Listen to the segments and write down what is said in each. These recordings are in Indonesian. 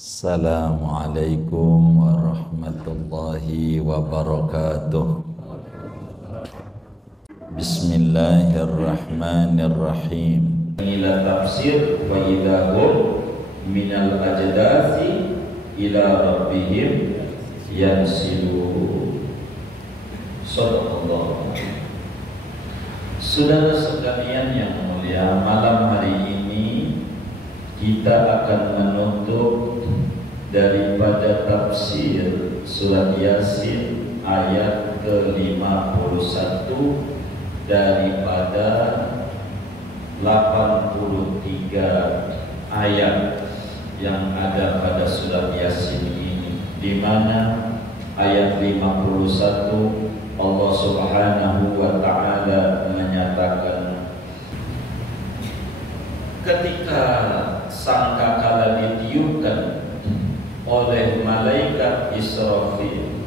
Assalamualaikum warahmatullahi wabarakatuh. Bismillahirrahmanirrahim. Ila tafsir wa idahum minal ajdasi ila rabbihim yansilu. Sadaqallah. Saudara sekalian yang mulia, malam hari ini kita akan menutup daripada tafsir surat Yasin ayat ke-51 daripada 83 ayat yang ada pada surat Yasin ini, di mana ayat 51 Allah Subhanahu wa taala menyatakan, ketika sangkakala ditiupkan oleh malaikat Israfil,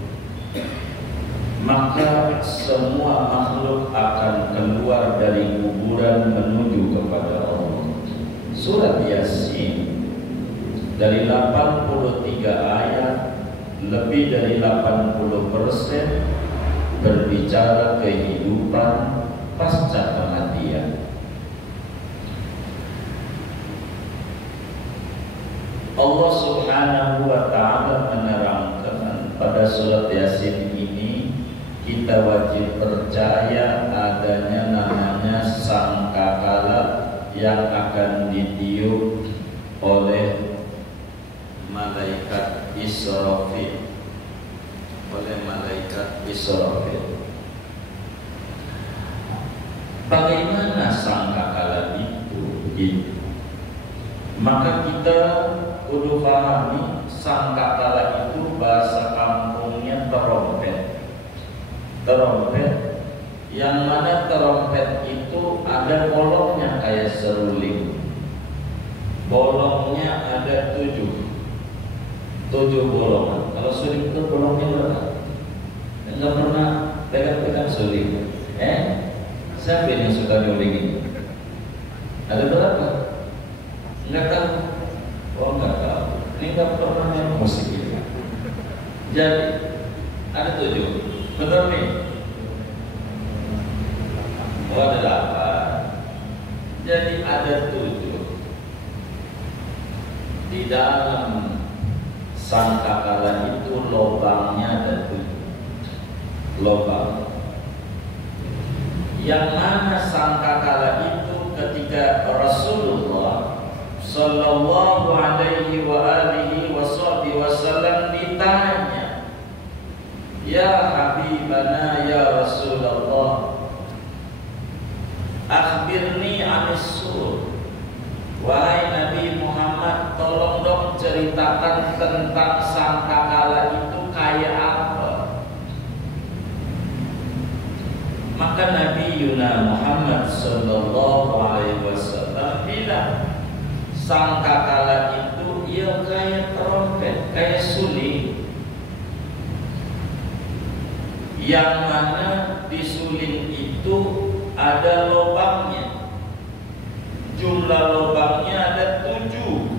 maka semua makhluk akan keluar dari kuburan menuju kepada Allah. Surat Yasin dari 83 ayat, lebih dari 80% berbicara kehidupan pasca kematian. Allah Subhanahu wa ta'ala menerangkan pada surat Yasin ini, kita wajib percaya adanya namanya sangkakala yang akan ditiup oleh malaikat Israfil. Bagaimana sangkakala itu? Maka kita kudu pahami, sangkakala itu bahasa kampungnya terompet. Terompet, yang mana terompet itu ada bolongnya kayak seruling. Bolongnya ada 7 bolongan. Kalau suling itu bolongnya berapa? Enggak pernah pegang-pegang suling. Siapa yang suka nyuling ini? Ada berapa? Enggak tahu. Oh, enggak tahu. Ini enggak pernah main musik ini. Jadi ada 7. Betul nih? Oh, ada 8. Jadi ada 7. Di dalam sangkakala itu lubangnya ada 7 lubang. Yang mana sangkakala itu ketika Rasulullah Sallallahu alaihi wa alihi wasallam ditanya, ya Habibana ya Rasulullah, akhbirni anis sur. Wahai Nabi Muhammad, tolong dong ceritakan tentang sangkakala itu kayak apa. Maka Nabi Yuna Muhammad Sallallahu alaihi wasallam bilang, sangkakala itu ya kayak trompet, kayak suling, yang mana di suling itu ada lubangnya. Jumlah lubangnya ada 7.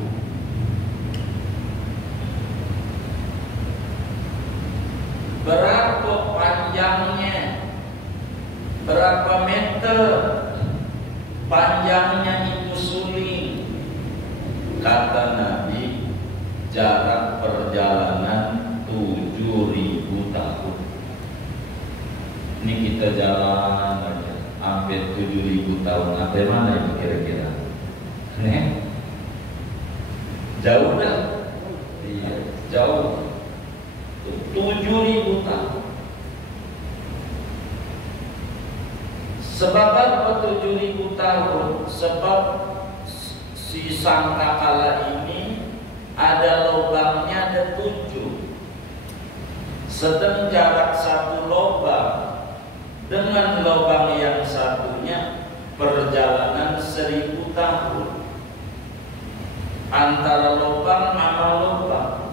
Berapa panjangnya? Berapa meter panjangnya itu suling? Kata Nabi, jarak perjalanan 7.000 tahun. Ini kita jalan aja hampir 7.000 tahun. Sampai mana itu kira-kira? Jauh dah. Iya, jauh. 7.000 tahun. Sebab apa 7.000 tahun? Sebab si sangkakala ini ada lubangnya, ada 7. Sedang jarak satu lubang dengan lubang yang satunya perjalanan 1.000 tahun. Antara lubang sama lubang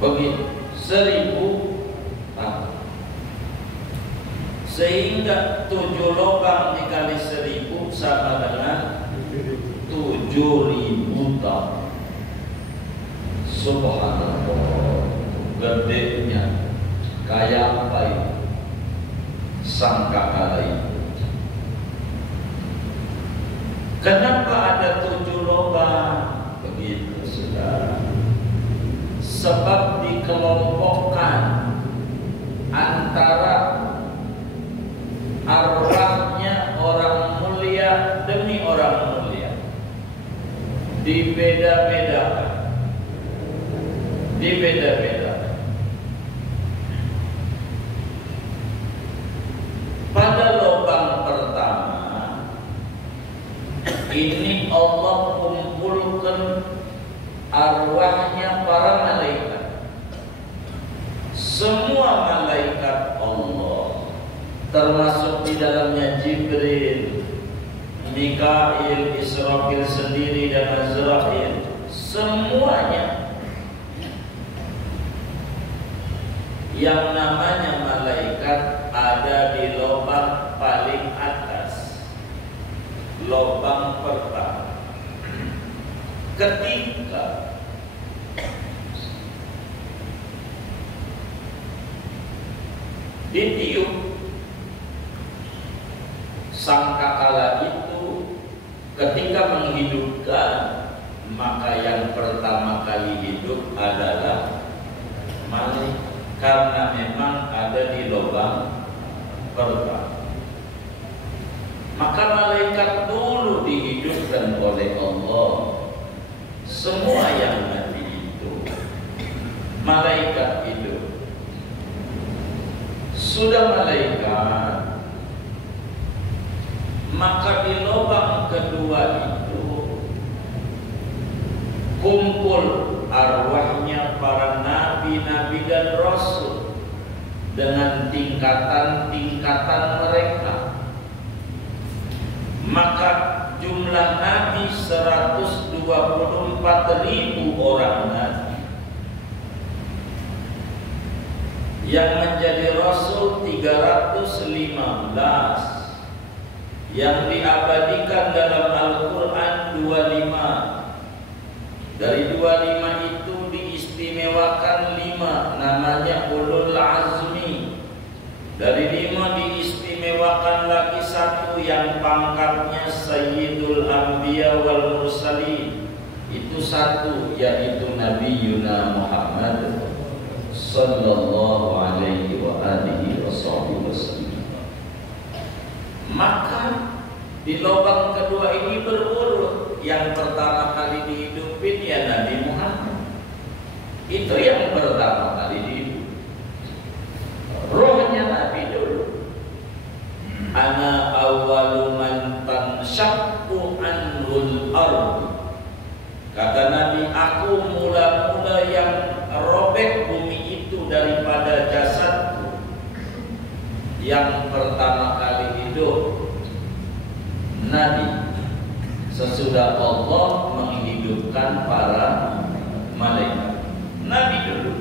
begitu 1.000 tahun. Sehingga 7 lubang dikali 1.000 sama dengan 7.000 tahun. Subhanallah, gedenya kayak apa itu sangkakala itu. Kenapa ada 7 lubang? Begitu saudara. Sebab dikelompokkan antara arwahnya orang mulia demi orang mulia, dibeda-bedakan, dibeda-bedakan. Pada lubang pertama ini Allah kumpulkan arwahnya para malaikat. Semua malaikat Allah, termasuk di dalamnya Jibril, Mikail, Israfil sendiri dan Azrail, semuanya yang namanya malaikat ada di lubang paling atas, lubang pertama. Ketika ditiup sangkakala itu, ketika menghidupkan, maka yang pertama kali hidup adalah malaikat, karena memang ada di lubang pertama. Maka malaikat dulu dihidupkan oleh Allah. Semua yang mati itu malaikat hidup. Sudah malaikat, maka di lubang kedua itu kumpul arwahnya para nabi-nabi dan rasul dengan tingkatan-tingkatan mereka. Maka jumlah nabi 124.000 orang nabi, yang menjadi rasul 315, yang diabadikan dalam Al-Quran 25. Dari 25 itu diistimewakan 5, namanya ulul azmi. Dari 5 diistimewakan lagi 1 yang pangkatnya Sayyidul Anbiya wal Mursalin. Itu 1, yaitu Nabi Yuna Muhammad sallallahu alaihi wa alihi wasallam. Maka di lubang kedua ini berurut. Yang pertama kali dihidupin ya Nabi Muhammad. Itu yang pertama kali dihidup. Rohnya Nabi dulu. Ana awwalu man tanshaqqu anhul ardh. Kata Nabi, aku mula-mula yang robek bumi itu daripada jasadku. Yang pertama kali hidup Nabi, sesudah Allah menghidupkan para malaikat. Nabi dulu.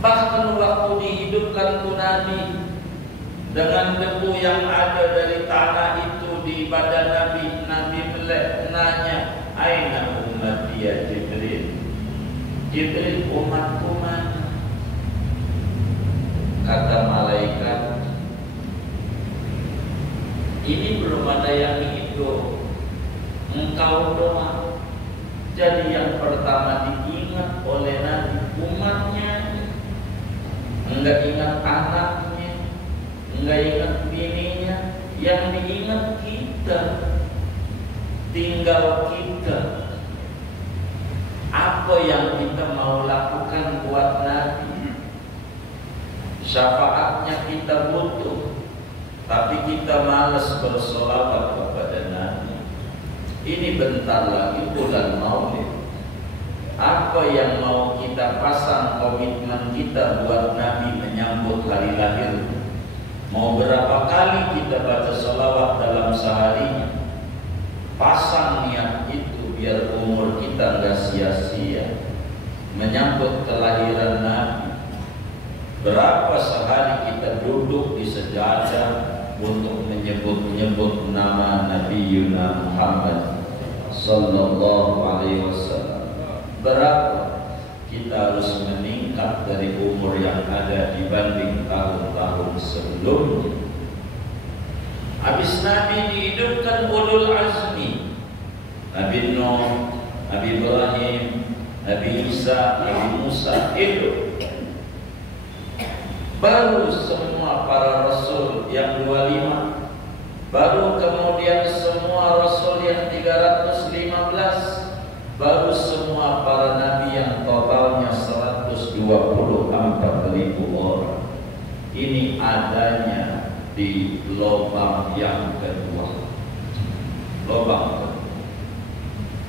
Bahkan waktu dihidupkan tuh Nabi, dengan debu yang ada dari tanah itu di badan Nabi, Nabi nanya, aina ummati ya Jibril? Jibril, umatku mana? Kata malaikat, ini belum ada yang hidup, engkau doang. Jadi yang pertama diingat oleh Nabi umatnya, enggak ingat anaknya, enggak ingat bininya, yang diingat kita, tinggal kita. Apa yang kita mau lakukan buat Nabi? Syafaatnya kita butuh, tapi kita malas bersolawat kepada Nabi. Ini bentar lagi bulan Maulid. Apa yang mau kita pasang komitmen kita buat Nabi menyambut hari lahir? Mau berapa kali kita baca solawat dalam sehari? Pasang niat itu biar umur kita nggak sia-sia menyambut kelahiran Nabi. Berapa sehari kita duduk di sejadah untuk menyebut-nyebut nama Nabi Yuna Muhammad Sallallahu alaihi wasallam. Berapa kita harus meningkat dari umur yang ada dibanding tahun-tahun sebelumnya? Habis Nabi dihidupkan ulul azmi, Nabi Nuh, Nabi Ibrahim, Nabi Isa, Nabi Musa hidup. Baru semua para rasul yang 25, baru kemudian semua rasul yang 315, baru semua para nabi yang totalnya 124.000 orang. Ini adanya di lubang yang kedua. Lubang kedua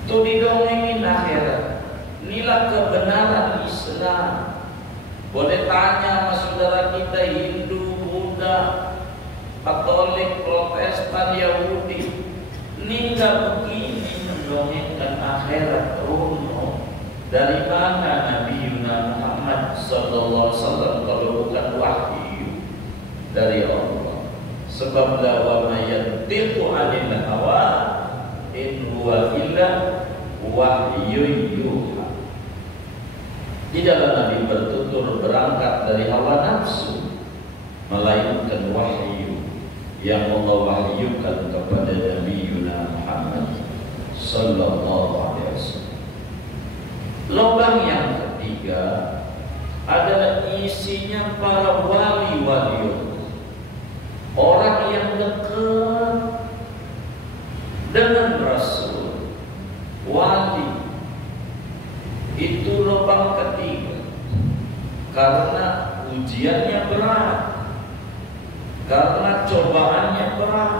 itu didongengin akhirat. Inilah kebenaran Islam. Boleh tanya sama saudara kita Hindu, Buddha, Katolik, Protestan, Yahudi, ini enggak begini mendongengkan akhirat. Oh no. Dari mana Nabi Muhammad sallallahu alaihi wasallam kalau bukan wahyu dari Allah? Sebab la ma yantiqu 'anil hawa in huwa illa wahyun yuha. Tidaklah Nabi bertutur berangkat dari hawa nafsu, melainkan wahyu yang Allah wahyukan kepada Nabi Muhammad sallallahu alaihi wasallam. Lubang yang ketiga adalah isinya para wali-wali, orang yang dekat dengan Rasul. Wali itu lubang ketiga, karena ujiannya berat, karena cobaannya berat,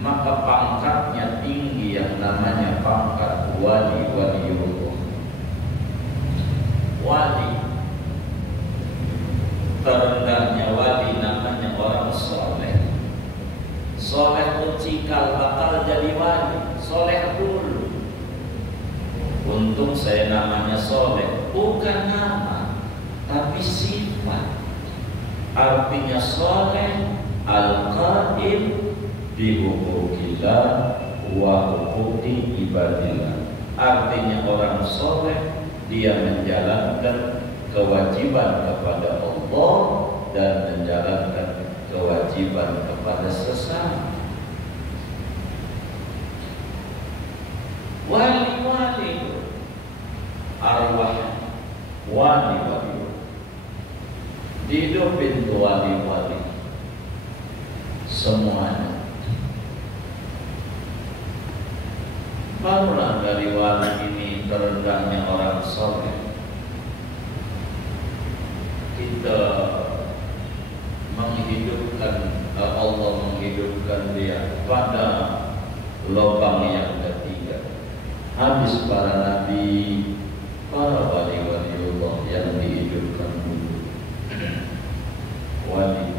maka pangkatnya tinggi yang namanya pangkat wali-waliullah. Wali terendahnya wali namanya orang soleh. Soleh pun cikal bakal jadi wali. Soleh dulu. Untung saya namanya soleh, bukan nama, tapi sifat. Artinya soleh al-qaim bi hukukillah wa hukuki ibadillah. Artinya orang soleh, dia menjalankan kewajiban kepada Allah dan menjalankan kewajiban kepada sesama. Wali-wali, arwah wali-wali, dihidupin tuh wali-wali semuanya. Barulah dari wali ini terendahnya orang soleh, kita menghidupkan, Allah menghidupkan dia pada lubang yang ketiga. Habis para nabi, para wali-waliullah yang dihidupkan dulu. Wali,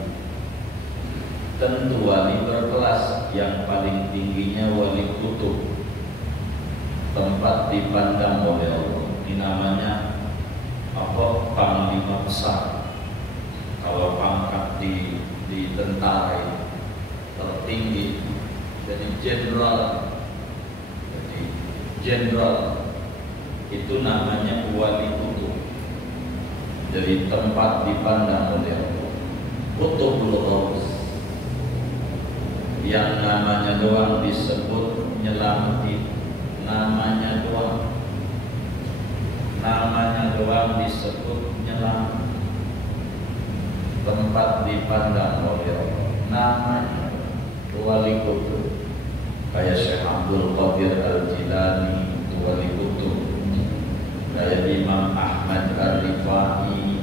tentu wali berkelas, yang paling tingginya wali kutub, tempat dipandang oleh Allah. Ini namanya apa? Panglima besar. Kalau pangkat di tentara tertinggi jadi jenderal. Jenderal itu namanya wali kutub, jadi tempat dipandang oleh Allah. Kutubul Ghaus, yang namanya doang disebut nyelamati, namanya doang disebut nyelam, tempat dipandang oleh Allah, namanya wali kutub. Kayak Syekh Abdul Qadir Al-Jilani itu wali kutub, kayak Imam Ahmad Ar-Rifai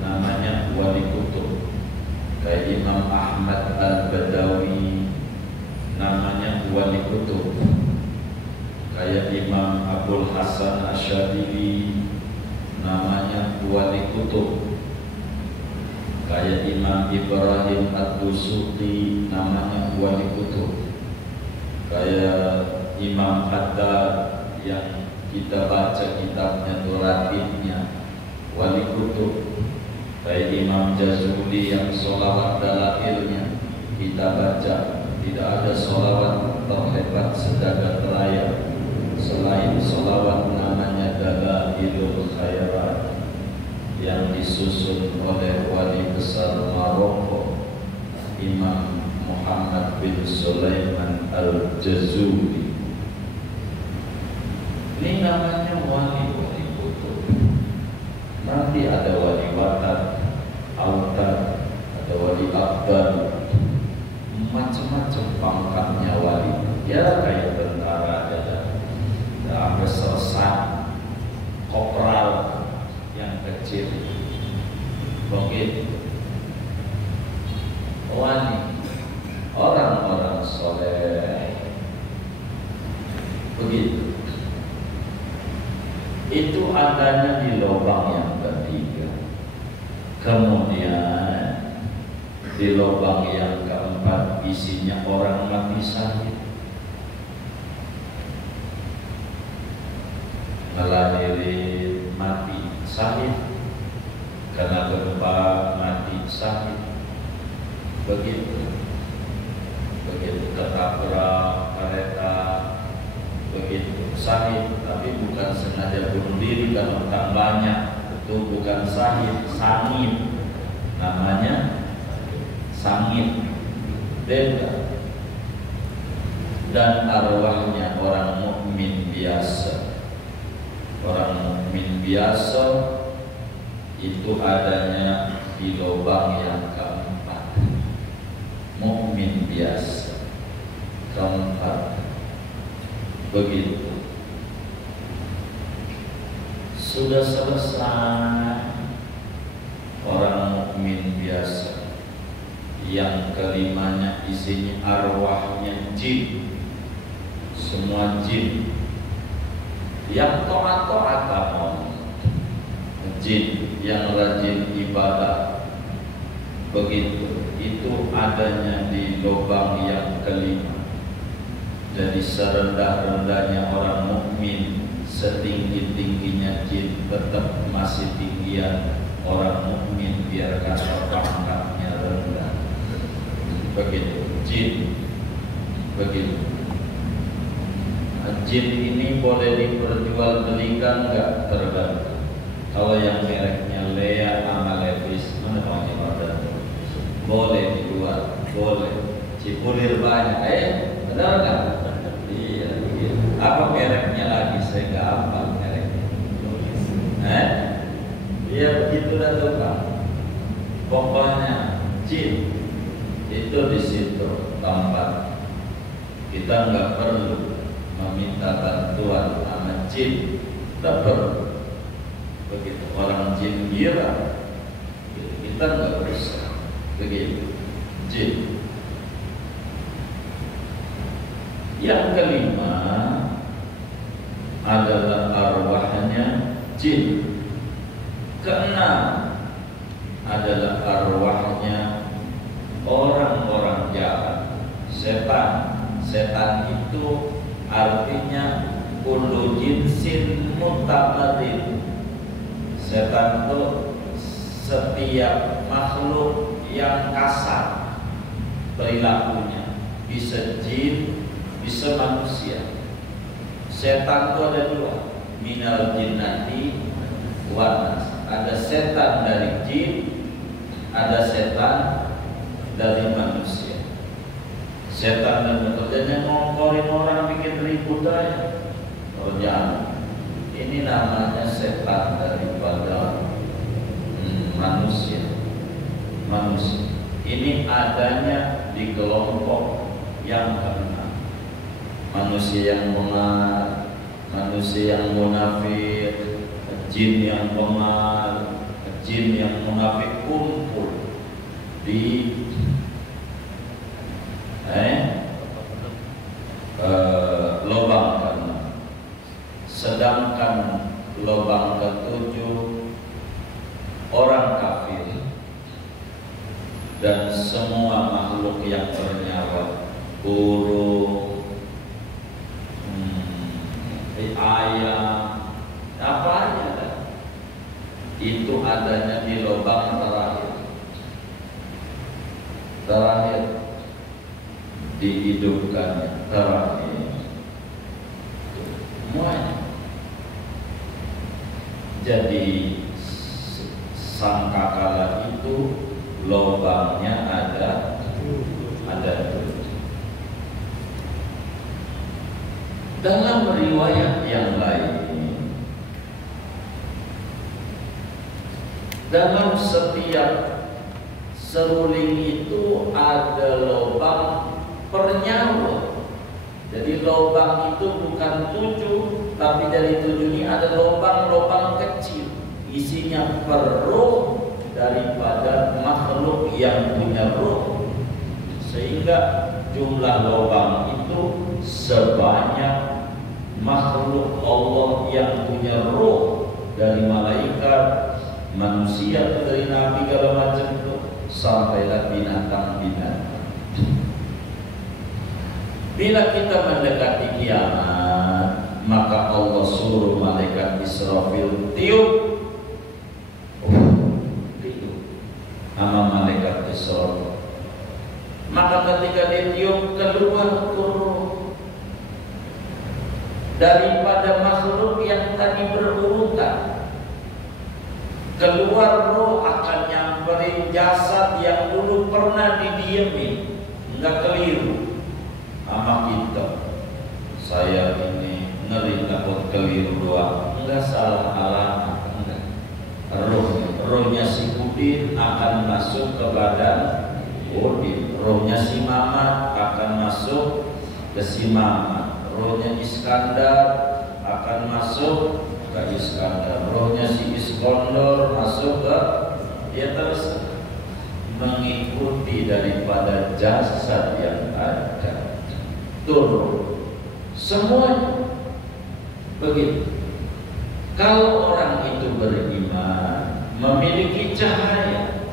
namanya wali kutub, kayak Imam Ahmad Al-Badawi namanya wali kutub, kayak Imam Abdul Hasan Asyadili namanya wali kutub, kayak Imam Ibrahim Ad-Dusuki namanya wali kutub, kayak Imam Haddad yang kita baca kitabnya Duratifnya wali kutub, kayak Imam Jazuli yang sholawat dalailnya kita baca, tidak ada sholawat terhebat sejagat raya selain sholawat namanya Dalailul Khairat yang disusun oleh wali besar Maroko Imam Muhammad bin Sulaiman Al-Jazuli. Ini namanya wali-wali kutub. Nanti ada wali watat, autat, ada wali akbar, macam-macam pangkatnya wali. Ya kayak tentara ada sampai sersan, kopral yang kecil, begitu. Wali, orang-orang soleh, begitu. Itu adanya di lubang yang ketiga. Kemudian di lubang yang keempat isinya orang mati syahid, melahirkan mati syahid, kena gempa mati syahid, begitu ketabrak kereta, begitu syahid, tapi bukan sengaja bunuh diri karena tak banyak, itu bukan syahid, sangit namanya, sangit, beda. Dan arwahnya orang mukmin biasa. Orang mukmin biasa itu adanya di lubang yang keempat. Mukmin biasa keempat, begitu. Sudah selesai orang mukmin biasa. Yang kelimanya isinya arwahnya jin, semua jin yang toat-toat kamu, jin yang rajin ibadah, begitu. Itu adanya di lubang yang kelima. Jadi serendah-rendahnya orang mukmin, setinggi-tingginya jin, tetap masih tinggian orang mukmin, biarkan pangkatnya rendah. Begitu jin, begitu. Jin ini boleh diperjualbelikan nggak? Tergantung. Kalau yang mereknya Lea sama Levis, mana maunya pada? Boleh dijual, boleh. Cipulir banyak, benar nggak? Iya, begitu. Apa mereknya lagi? Saya nggak hafal mereknya. Iya begitu dah tuh Pak. Pokoknya jin itu di situ tempat. Kita nggak perlu meminta bantuan sama jin, tak perlu. Begitu orang jin gila, kita nggak usah. Begitu jin. Yang kelima adalah arwahnya jin. Keenam adalah arwahnya orang-orang jahat, setan. Setan itu artinya kullu jinsin mutamarid. Setan itu setiap makhluk yang kasar perilakunya, bisa jin, bisa manusia. Setan itu ada dua, minal jinnati wan nas. Ada setan dari jin, ada setan dari manusia. Setan dan bekerjanya ngongkorin orang, bikin ribut aja. Kerjaan ini namanya setan daripada manusia. Manusia ini adanya di kelompok yang keenam. Manusia yang benar, manusia yang munafik, jin yang benar, jin yang munafik kumpul di lubang keenam. Sedangkan lubang ketujuh orang kafir dan semua makhluk yang bernyawa, burung, ayam, apa aja, itu adanya di lubang terakhir dihidupkannya terakhir. semuanya. Jadi sangkakala itu lubangnya ada 7. Dalam riwayat yang lain, dalam setiap seruling itu ada lubang pernyawa. Jadi lubang itu bukan 7, tapi dari 7 ini ada lubang-lubang kecil, isinya peruh daripada makhluk yang punya ruh, sehingga jumlah lubang itu sebanyak makhluk Allah yang punya ruh, dari malaikat, manusia, dari nabi, segala macam itu, sampailah binatang-binatang. Bila kita mendekati kiamat, maka Allah suruh malaikat Israfil tiup. Tiup sama malaikat Israfil. Maka ketika ditiup, keluar ruh daripada makhluk yang tadi berurutan. Keluar roh akan nyamperin jasad yang dulu pernah didiemin. Enggak keliru sama kita. Saya ini ngeri takut keliru doang. Enggak salah alamat. Enggak. Rohnya si Udin akan masuk ke badan Udin. Rohnya si Mamat akan masuk ke si Mamat. Rohnya Iskandar akan masuk ke Iskandar. Rohnya si Iskandar masuk ke, ya terus mengikuti daripada jasad yang ada. Turun semuanya begitu. Kalau orang itu beriman, memiliki cahaya,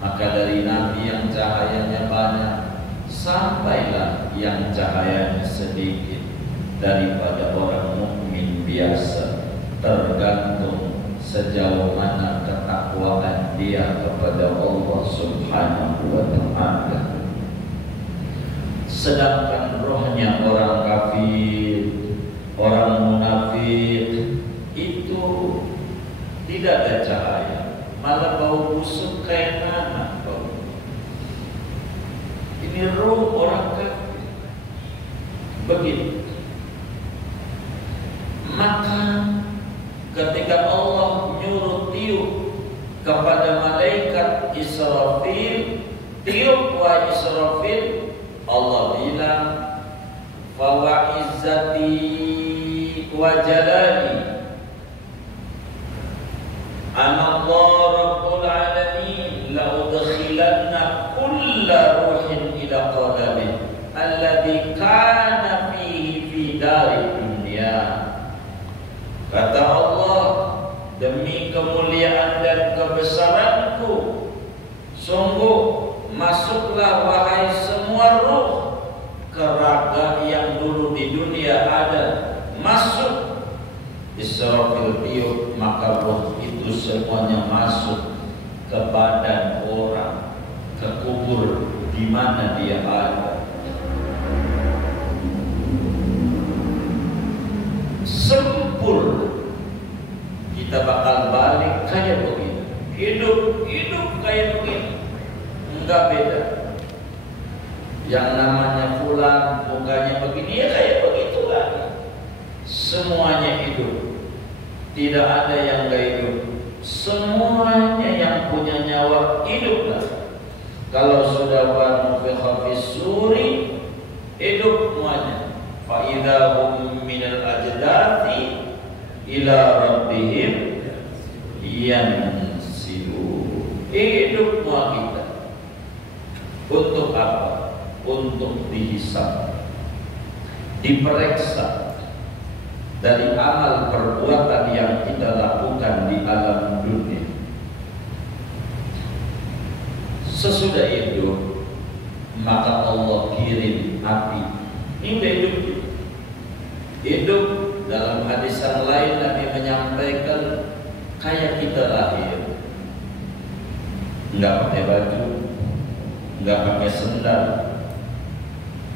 maka dari nabi yang cahayanya banyak sampailah yang cahayanya sedikit daripada orang mukmin biasa, tergantung sejauh mana ketakwaan dia kepada Allah Subhanahu wa Ta'ala. Sedangkan rohnya orang kafir, orang munafik itu tidak ada cahaya, malah bau busuk kayak nanah bau. Ini roh orang kafir. Begitu. Maka ketika Allah nyuruh tiup kepada malaikat Israfil, tiup wa Israfil, Allah bilang, fa wa izzati wa jalali ana Allah rabbul alamin la udkhilanna kulla ruhin ila qadabi alladhi kana fihi fi dari dunya. Kata Allah, demi kemuliaan dan kebesaranku, sungguh masuklah wahai semua ruh ke raga yang dulu di dunia ada. Masuk. Israfil tiup, maka roh itu semuanya masuk ke badan orang, ke kubur di mana dia ada. Sempurna. Kita bakal balik kayak begini. Hidup kayak begini. Enggak beda. Yang namanya fulan mukanya begini, ya kayak begitu lagi. Semuanya hidup. Tidak ada yang enggak hidup. Semuanya yang punya nyawa hiduplah. Kalau sudah nufikha fis-suri, hidup semuanya. Fa idza hum minal ajdati ila rabbihim yansilun. Hidup semua kita. Untuk apa? Untuk dihisab, diperiksa dari amal perbuatan yang kita lakukan di alam dunia. Sesudah itu, maka Allah kirim api. Ini udah hidup. Hidup dalam hadis yang lain Nabi menyampaikan kayak kita lahir, nggak pakai baju, nggak pakai sendal,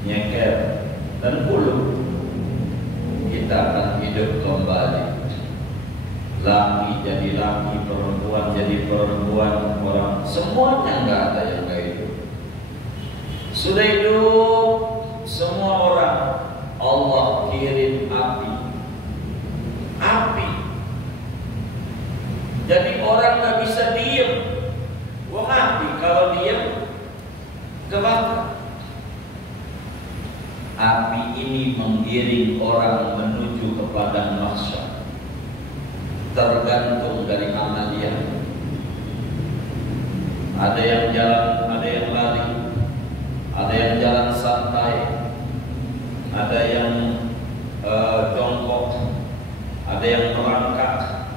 nyeker dan bulu. Kita kita akan hidup kembali. Laki jadi laki, perempuan jadi perempuan, orang semuanya nggak ada yang nggak hidup. Sudah hidup semua orang, Allah kirim api. Jadi orang nggak bisa diem. Wah api kalau diem kebakar. Api ini menggiring orang menuju kepada mahsyar. Tergantung dari amalnya. Ada yang jalan, ada yang lari, ada yang jalan santai, ada yang jongkok, ada yang merangkak,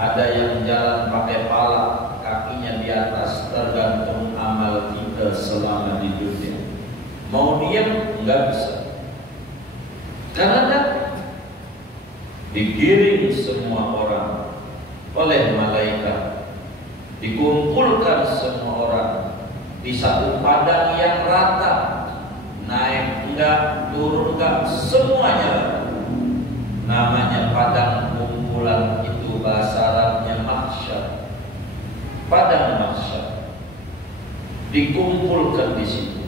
ada yang jalan pakai pala, kakinya di atas. Tergantung amal kita selama di dunia. Mau diam nggak bisa, karena digiring semua orang oleh malaikat, dikumpulkan semua orang di satu padang yang rata, naik enggak, turun enggak, semuanya namanya padang kumpulan. Itu bahasa Arabnya mahsyar, padang mahsyar. Dikumpulkan di situ.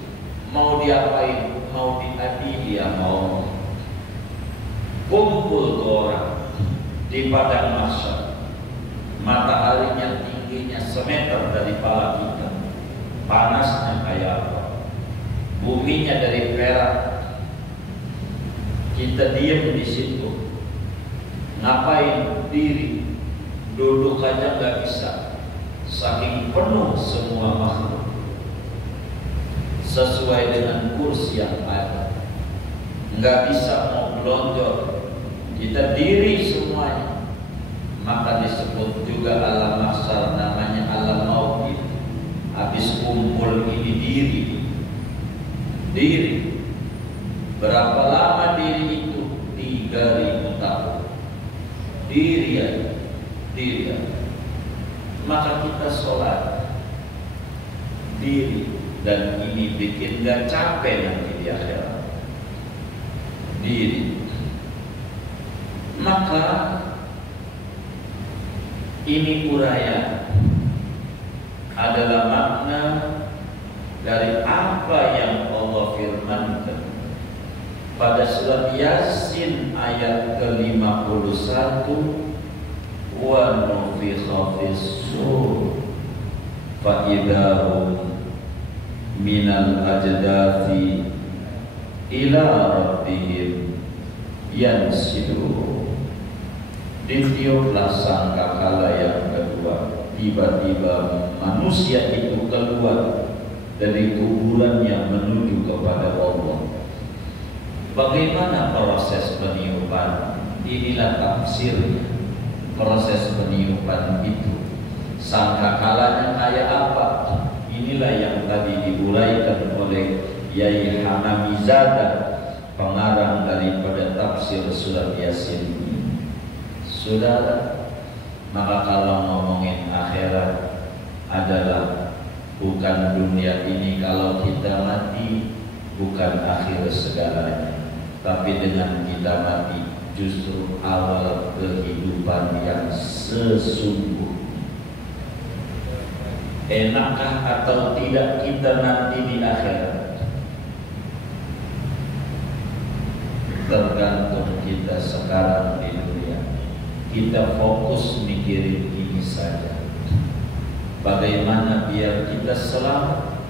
Mau diapain? Mau diadili ya mau. Kumpul ke orang di padang mahsyar. Mataharinya tingginya semeter dari kepala kita. Panasnya kayak apa? Buminya dari perak. Kita diam di situ. Ngapain? Diri. Duduk aja nggak bisa. Saking penuh semua makhluk. Sesuai dengan kursi yang ada, nggak bisa mau melonjak. Kita diri semuanya, maka disebut juga alam mahsyar, namanya alam maut. Habis kumpul ini diri. Berapa lama diri itu? 3.000 tahun. Diri aja. Maka kita sholat diri. Dan ini bikin gak capek nanti di akhirat. Diri. Maka ini uraian adalah makna dari apa yang Allah firmankan pada surat Yasin ayat ke-51, wa nufikha fis-sur fa idahum minal ajdathi ila rabbihim yansidu. Ditiuplah sangkakala yang kedua. Tiba-tiba manusia itu keluar dari kuburannya menuju kepada Allah. Bagaimana proses peniupan? Inilah tafsirnya. Proses peniupan itu sangkakalanya kayak apa? Inilah yang tadi diuraikan oleh Yai Hanamizada, pengarang daripada tafsir surat Yasin ini. Saudara, maka kalau ngomongin akhirat adalah bukan dunia ini. Kalau kita mati bukan akhir segalanya, tapi dengan kita mati justru awal kehidupan yang sesungguhnya. Enakkah atau tidak kita nanti di akhirat? Tergantung kita sekarang di dunia. Kita fokus mikirin ini saja. Bagaimana biar kita selamat,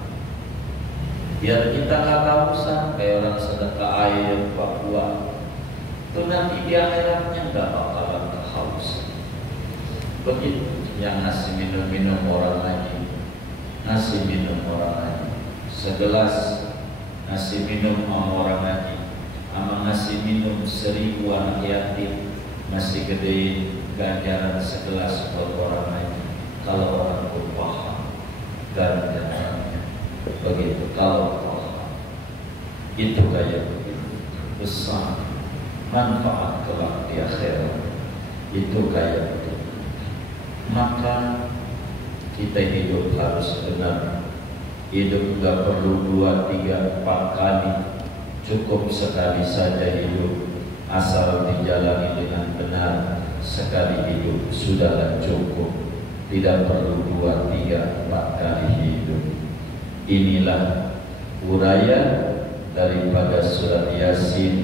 biar kita nggak kehausan kayak orang sedekah air Papua. Itu nanti di akhiratnya nggak bakalan kehausan. Begitu yang ngasih minum orang lagi, ngasih minum orang lagi, segelas ngasih minum sama orang lagi, sama ngasih minum 1000 anak yatim, masih gede ganjaran segelas buat orang lagi. Kalau orang pun paham ganjarannya begitu. Kalau paham itu kayak begitu besar manfaat kelak di akhirat, itu kayak begitu. Maka kita hidup harus benar. Hidup gak perlu 2, 3, 4 kali, cukup sekali saja hidup. asal dijalani dengan benar sekali hidup sudahlah cukup, tidak perlu 2, 3, 4 kali hidup. Inilah uraya daripada surat Yasin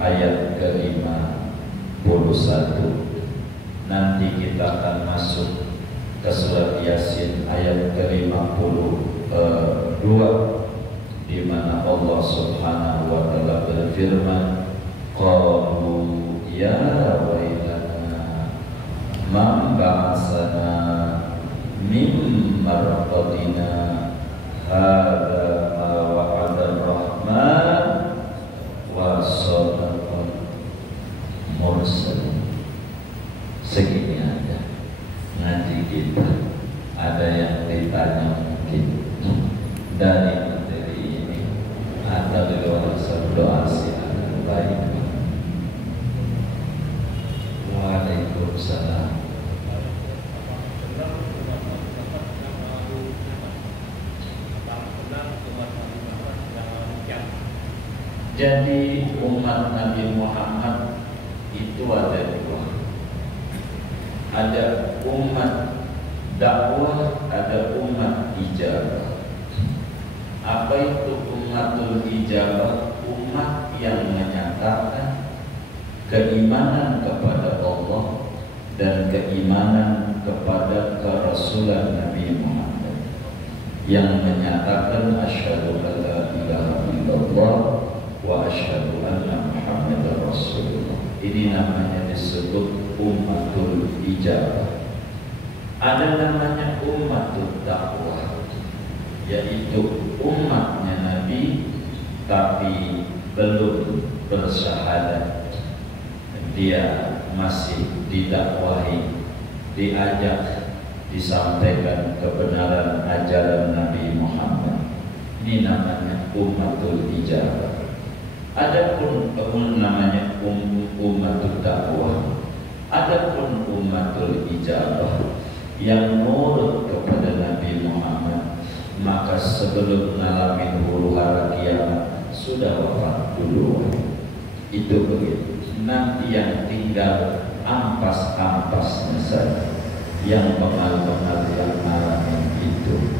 ayat ke-51. Nanti kita akan masuk ke surat Yasin ayat ke-52 di mana Allah Subhanahu wa taala berfirman, qalu ya wailana man ba'atsana min marqadina hadza ma wa'ada ar-rahman wa sadaqal mursalin. Segini aja ngaji kita. Ada yang ditanya mungkin dari materi ini atau di luar doa silakan. Baik. Waalaikumsalam. Jadi umat Nabi Muhammad itu ada 2. Ada umat dakwah, ada umat ijabah. Apa itu umatul ijabah? Umat yang menyatakan keimanan kepada Allah dan keimanan kepada kerasulan Nabi Muhammad, yang menyatakan asyhadu an la ilaha illallah wa asyhadu anna Muhammadar Rasulullah. Ini namanya disebut umatul ijabah. Ada namanya umatul dakwah, yaitu umatnya Nabi tapi belum bersyahadat. Dia masih didakwahi, diajak, disampaikan kebenaran ajaran Nabi Muhammad. Ini namanya umatul ijabah. Adapun namanya umatul dakwah, adapun umatul ijabah yang nurut kepada Nabi Muhammad, maka sebelum mengalami huru hara kiamat sudah wafat duluan. Itu begitu. Nanti yang tinggal ampas-ampasnya saja, yang pengal-pengal yang alamin itu.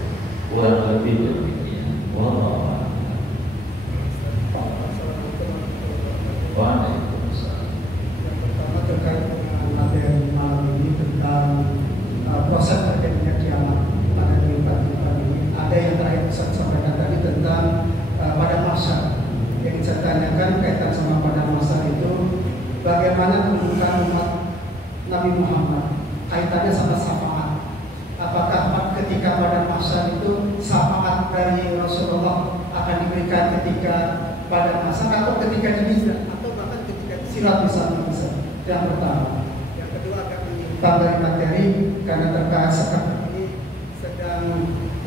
Kurang lebih demikian. Wallahu a'lam. Waalaikumsalam. Yang pertama terkait dengan materi malam ini tentang proses terjadinya kiamat pada tempat ini. Ada yang terakhir saya sampaikan tadi tentang pada masa yang saya tanyakan kaitan sama pada masa itu, bagaimana kedudukan umat Nabi Muhammad kaitannya sama syafaat. Apakah ketika pada masa itu syafaat dari Rasulullah akan diberikan ketika pada masa atau ketika diminta atau bahkan ketika silat bisa. Yang pertama. Yang kedua akan tambahin materi karena terkait sekarang ini sedang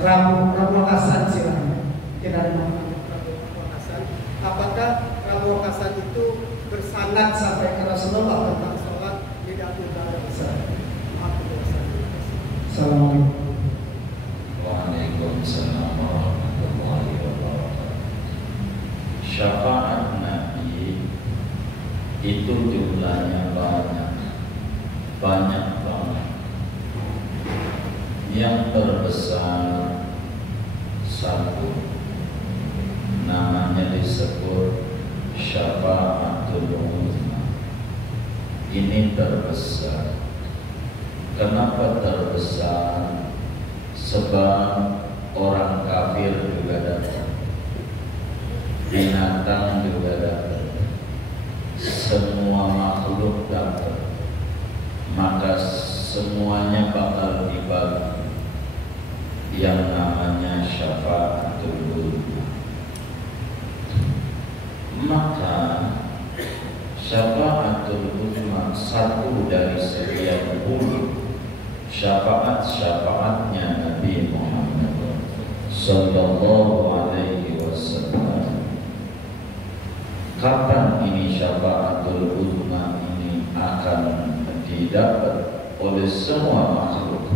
Rabu Wakasan silahnya. Tidak ada namanya Rabu Wakasan. Apakah Rabu Wakasan itu bersanad sampai ke Rasulullah tentang sholat tidak ada besar? Assalamualaikum. Waalaikumsalam warahmatullahi wabarakatuh. Syafaat Nabi itu jumlahnya banyak banget. Yang terbesar satu, namanya disebut syafaatul uzma. Ini terbesar. Kenapa terbesar? Sebab orang kafir juga datang, binatang juga datang, semua makhluk datang, maka semuanya bakal dibagi yang namanya syafaatul uzma. Maka syafaatul uzma satu dari sekian puluh syafaat-syafaatnya Nabi Muhammad sallallahu alaihi wasallam. Kapan ini syafaatul uzma ini akan didapat oleh semua makhluk,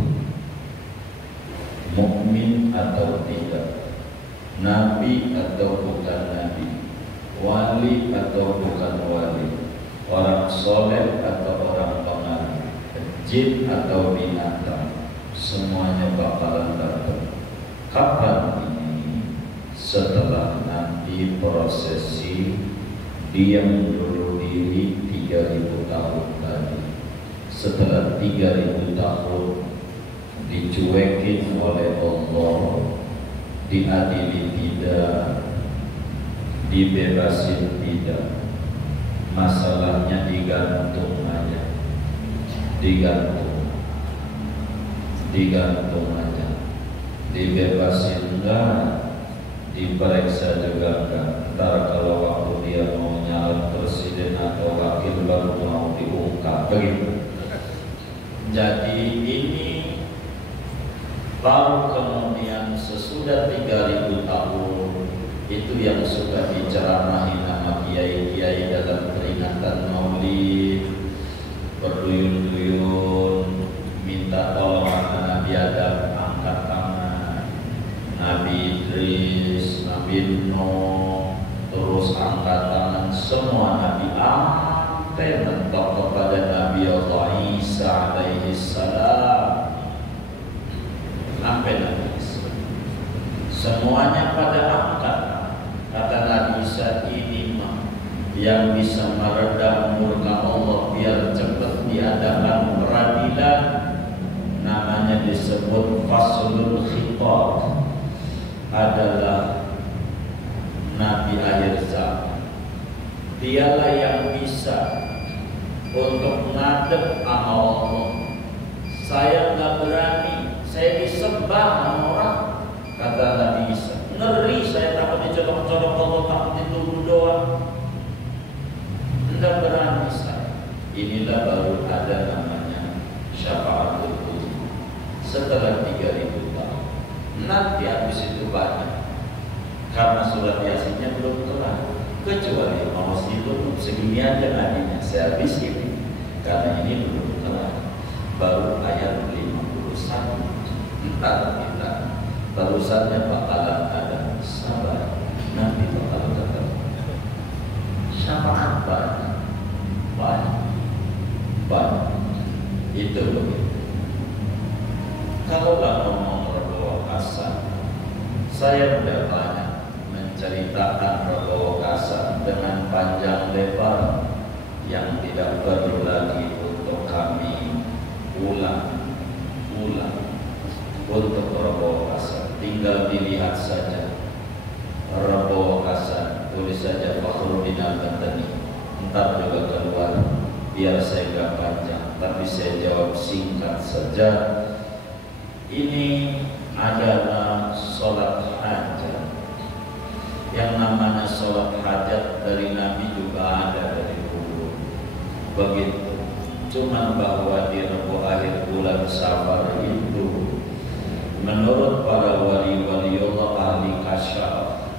mukmin atau tidak, nabi atau bukan nabi, wali atau bukan wali, orang soleh atau orang pengaruh, jin atau binatang, semuanya bakalan datang. Kapan ini? Setelah nanti prosesi diam dulu diri 3000 tahun tadi. Setelah 3000 tahun dicuekin oleh Allah, diadili tidak, dibebasin tidak, masalahnya digantung aja, digantung aja, dibebasin enggak, diperiksa juga enggak. Ntar kalau waktu dia mau nyalon presiden atau wakil baru mau diungkap begitu. Jadi ini baru kemudian sesudah 3000 tahun itu yang suka diceramahi nama kiai-kiai dalam peringatan Maulid, berduyun-duyun minta tolong Nabi Adam angkat tangan, Nabi Idris, Nabi Nuh, terus angkat tangan semua Nabi sampai mentok kepada Nabi Allah Isa alaihi salam, sampai Nabi Isa semuanya pada angkat. Kata Nabi Isa, ini mah yang bisa meredam murka Allah biar cepat diadakan peradilan, namanya disebut faslul khitab, adalah Nabi akhir zaman. Dialah yang bisa untuk ngadep sama Allah. Saya nggak berani, saya disembah sama orang. Kata Nabi Isa, ngeri saya takut dicolok-colok Allah, takut dituduh doang. Tidak berani saya. Inilah baru ada namanya syafaatul uzma. Setelah 3000 tahun, nanti habis itu banyak. Karena surat Yasinnya belum kelar. Kecuali mau itu segini aja nadinya, saya habis ini. Karena ini belum kelar. Baru ayat 51. Entar kita barusannya bakalan ada sabar, nanti bakalan datang syafaat banyak. Itu begitu. Kalau ngomong Prabowo Kasar, saya udah banyak menceritakan Prabowo Kasar dengan panjang lebar yang tidak perlu lagi untuk kami ulang untuk Prabowo Kasar. Tinggal dilihat saja Prabowo Kasar, tulis saja Fakhruddin Al-Madani, ntar juga keluar. Biar saya gak panjang, tapi saya jawab singkat saja. Ini adalah sholat hajat. Yang namanya sholat hajat dari Nabi juga ada dari dulu. Begitu. Cuman bahwa di Rabu akhir bulan Safar itu, menurut para wali-wali Allah ahli kasyaf,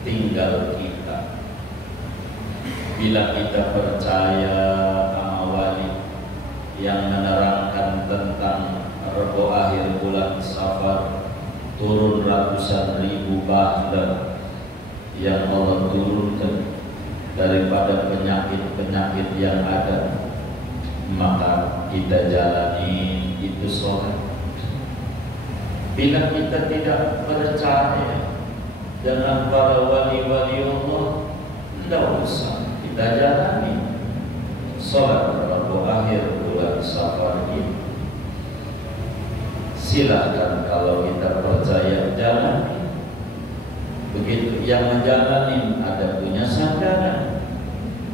tinggal kita. Bila kita percaya sama wali yang menerangkan tentang Rabu akhir bulan Safar, turun ratusan ribu bahda yang Allah turunkan daripada penyakit-penyakit yang ada, maka kita jalani itu sholat. Bila kita tidak percaya dengan para wali-wali Allah, tidak usah kita jalani sholat Rabu akhir bulan Safar ini. Silakan kalau kita percaya jalani. Begitu yang menjalani ada punya sandaran.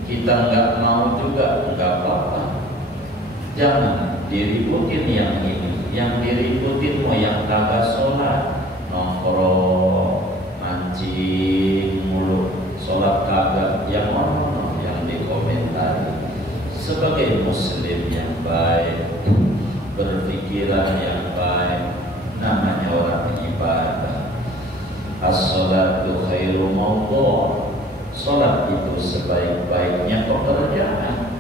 Kita nggak mau juga nggak apa-apa. Jangan diributin yang ini, yang diributin mau yang kagak sholat, nongkrong, mancing mulu, sholat kagak, yang mana yang dikomentari. Sebagai muslim yang baik, berpikiran yang baik, namanya orang ibadah. As-sholatu khairu mawdu'. Sholat itu sebaik-baiknya pekerjaan.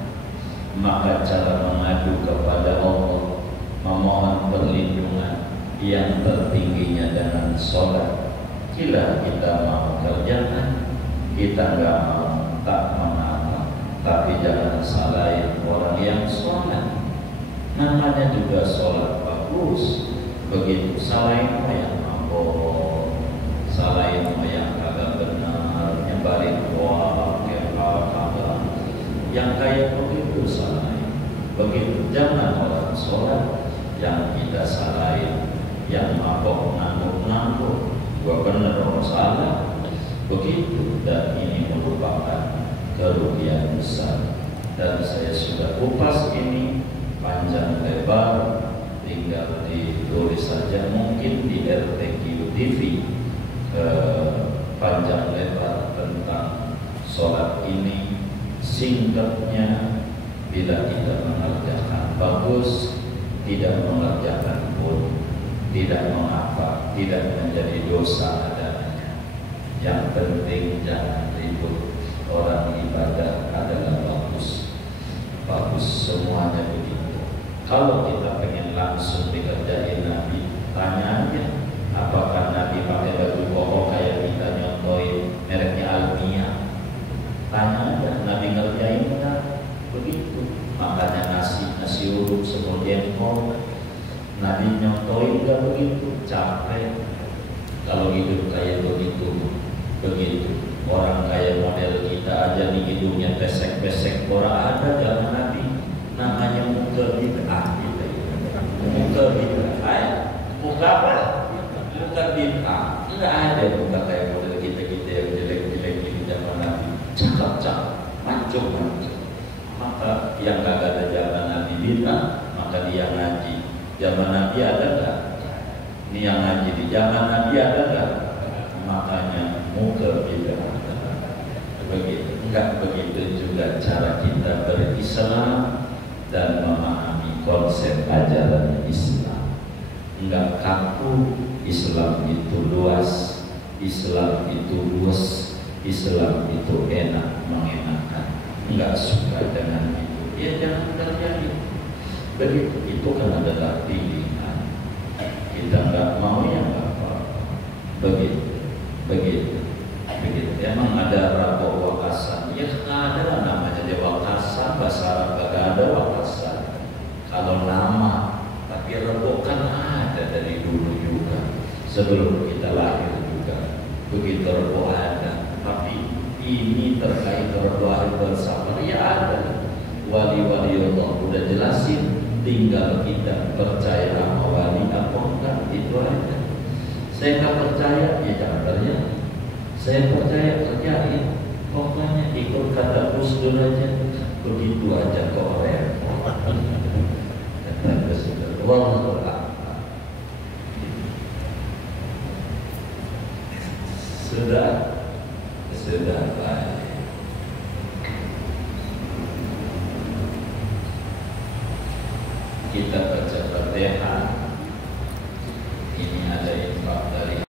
Maka cara mengadu kepada Allah, memohon perlindungan yang tertingginya dengan sholat. Bila kita mau kerjakan, kita nggak mau, tak mengapa. Tapi jangan salahin orang yang sholat. Namanya juga sholat bagus. Begitu salahin yang mabok, salahin yang kagak benar, nyebarin doa, kagak. Yang kayak begitu salahin. Begitu jangan orang sholat yang kita salahin, yang mabok ngantuk-ngantuk, gua bener orang salah. Begitu, dan ini merupakan kerugian besar. Dan saya sudah kupas ini panjang lebar, tinggal ditulis saja mungkin di RTQ TV panjang lebar tentang sholat ini. Singkatnya, bila kita mengerjakan bagus, tidak mengerjakan pun tidak mengapa, tidak menjadi dosa adanya. Yang penting jangan ribut. Orang ibadah adalah bagus, bagus semuanya begitu. Kalau kita pengen langsung dikerjain Nabi, tanya aja, apakah Nabi pakai baju koko kayak kita nyontoin mereknya Almia? Tanya aja, Nabi ngerjain enggak? Begitu. Makanya nasi uduk semua jengkol, Nabi nyontoin enggak begitu? Capek. Kalau hidup kayak begitu. Orang kayak model kita aja nih hidungnya pesek-pesek, orang ada zaman Nabi namanya muka bid'ah gitu. Muka bid'ah, muka apa? Muka bid'ah. Enggak ada muka kayak model kita yang jelek-jelek di zaman Nabi. Cakep-cakep, mancung-mancung. Maka yang kagak ada zaman Nabi bid'ah, maka dia ngaji. Zaman Nabi ada enggak? Ini yang ngaji di zaman Nabi ada enggak? Makanya muka bid'ah. Begitu. Enggak begitu juga cara kita berislam dan memahami konsep ajaran Islam. Enggak kaku. Islam itu luas, Islam itu luas, Islam itu enak, mengenakan. Enggak suka dengan itu, ya jangan terjadi. Begitu, itu kan adalah pilihan. Kita enggak mau yang apa. Begitu. Emang ada rabo wakasan? Ya ada namanya dia wakasan, bahasa Arab gak ada wakasan. Kalau nama, tapi rabo kan ada dari dulu juga. Sebelum kita lahir juga, begitu rabo ada. Tapi ini terkait rabo hari bersama, ya ada. Wali-wali Allah udah jelasin, tinggal kita percaya sama wali apa enggak, itu aja. Saya nggak percaya, ya jangan terjadi. Saya percaya kerjain, pokoknya ikut kata Gus Dur aja, begitu aja kok repot. Kata Gus Dur, wallahu a'lam. Sudah baik. Kita baca Fatihah. Ini ada